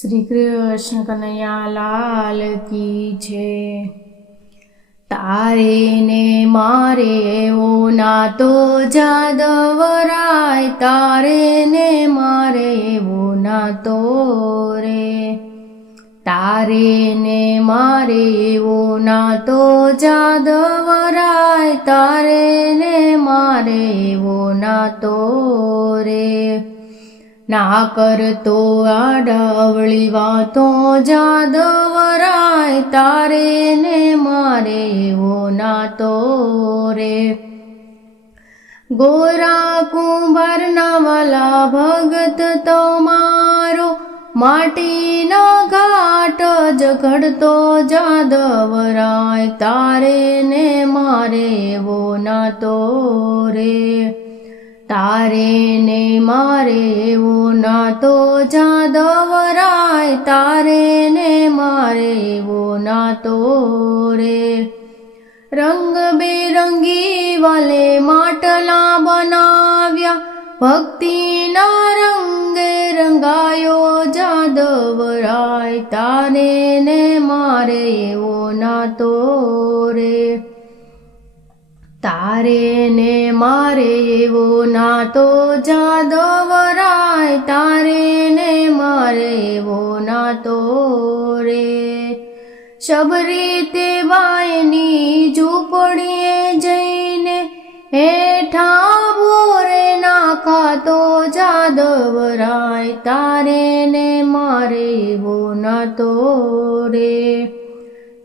શ્રી કૃષ્ણ કનૈયા લાલ કી છે। તારે ને મારે એવો નાતો જાદવરાય, તારે ને મારે એવો નાતો રે। તારે ને મારે એવો નાતો જાદવરાય, તારે ને મારે એવો નાતો રે। ના કરતો આડાવળી વાતો જાદવરાય, તારે ને મારે એવો નાતો રે। ગોરા કુંભારના વાલા ભગત તમારો, માટીના ઘાટ જ ઘડતો જાદવરાય, તારે ને મારે એવો નાતો રે। તારે ને મારે એવો નાતો જાદવરાય, તારે ને મારે એવો નાતો રે। રંગ બેરંગી વાલે માટલા બનાવ્યા, ભક્તિના રંગે રંગાયો જાદવરાય, તારે ને મારે એવો નાતો રે। તારે ને મારે એવો નાતો જાદવરાય, તારે ને મારે એવો નાતો રે। શબરી તે બાયની ઝૂંપડીએ જઈને, હેઠા બોરે નાખાતો જાદવરાય, તારે ને મારે એવો નાતો રે।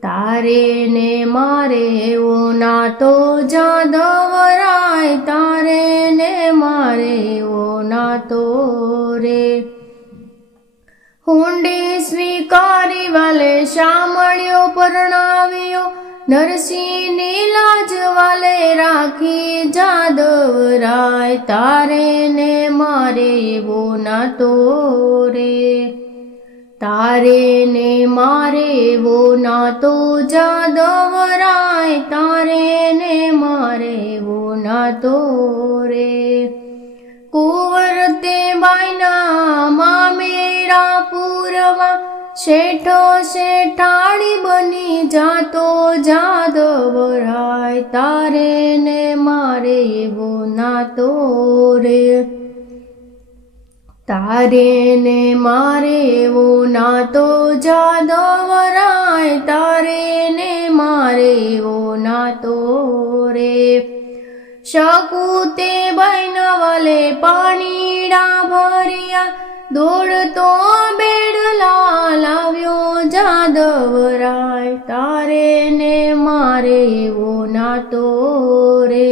તારે ને મારે એવો નાતો જાદવરાય, તારે ને મારે એવો નાતો રે। હુંડી સ્વીકારી વાલે શામળિયો પરણાવ્યો, નરસિંહની લાજ વાલે રાખી જાદવરાય, તારે ને મારે એવો નાતો રે। તારે ને મારે એવો નાતો જાદવરાય, તારે ને મારે એવો નાતો રે। કુંવર તે બાયના મામેરા પૂરમાં, શેઠો શેઠાણી બની જાતો જાદવરાય, તારે ને મારે એવો નાતો રે। તારે ને મારે એવો નાતો જાદવરાય, તારે ને મારે એવો નાતો રે। શકુતે બાયના વાલે પાણીડા ભર્યા, દોડતો બેડલા લાવ્યો જાદવરાય, તારે ને મારે એવો નાતો રે।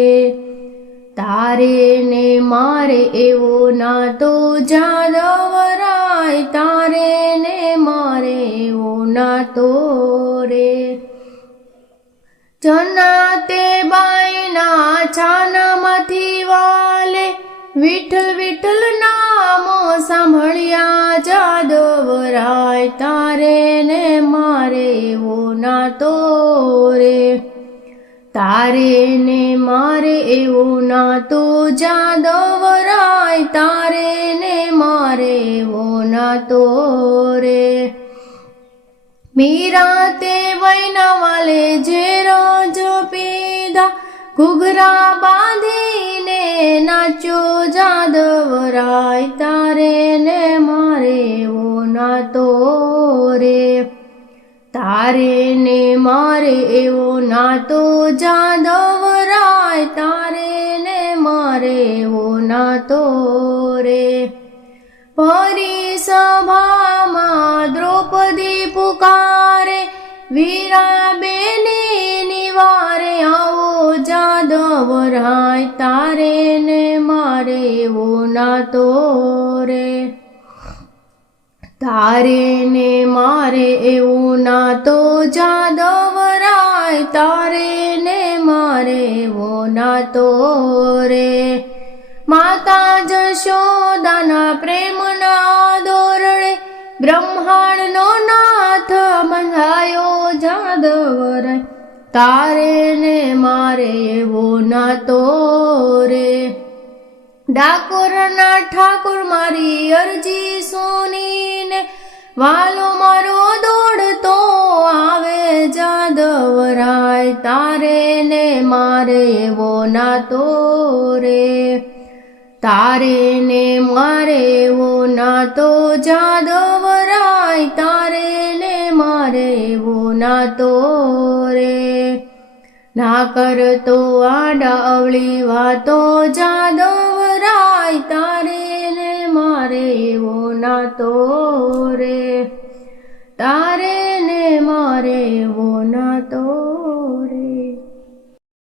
તારે ને મારે એવો નાતો જાદવરાય, તારે ને મારે એવો નાતો રે। જનાતે બાયના છાનામાંથી વાલે, વિઠ્ઠલ વિઠ્ઠલ નામો સાંભળ્યા જાદવરાય, તારે ને મારે એવો નાતો રે। તારે ને મારે એવો નાતો જાદવરાય, તારે ને મારે એવો નાતો રે। મીરા તે વૈના વાલે ઝેરો જો પીધા, ઘૂઘરા બાંધીને નાચ્યો જાદવરાય, તારે ને મારે એવો નાતો રે। તારે ને મારે એવો નાતો જાદવરાય, તારે ને મારે એવો નાતો રે। ભરી સભામાં દ્રૌપદી પુકારે, વીરા બેની નિવારે આવો જાદવરાય, તારે ને મારે એવો નાતો રે। તારે ને મારે એવો નાતો જાદવરાય, તારે ને મારે એવો નાતો રે। માતા જશોદાના પ્રેમના દોરડે, બ્રહ્માંડનો નાથ બંધાયો જાદવરાય, તારે ને મારે એવો નાતો રે। ડાકોરના ઠાકોર મારી અરજી સુનીને વાલો મારો દોડતો આવે જાદવરાય, તારે ને મારે એવો નાતો રે, તારે ને મારે એવો નાતો જાદવરાય, તારે ને મારે એવો નાતો રે. ના કરતો આડા અવળી વાતો જાદવરાય, તારે ને મારે એવો નાતો રે, તારે ને મારે એવો નાતો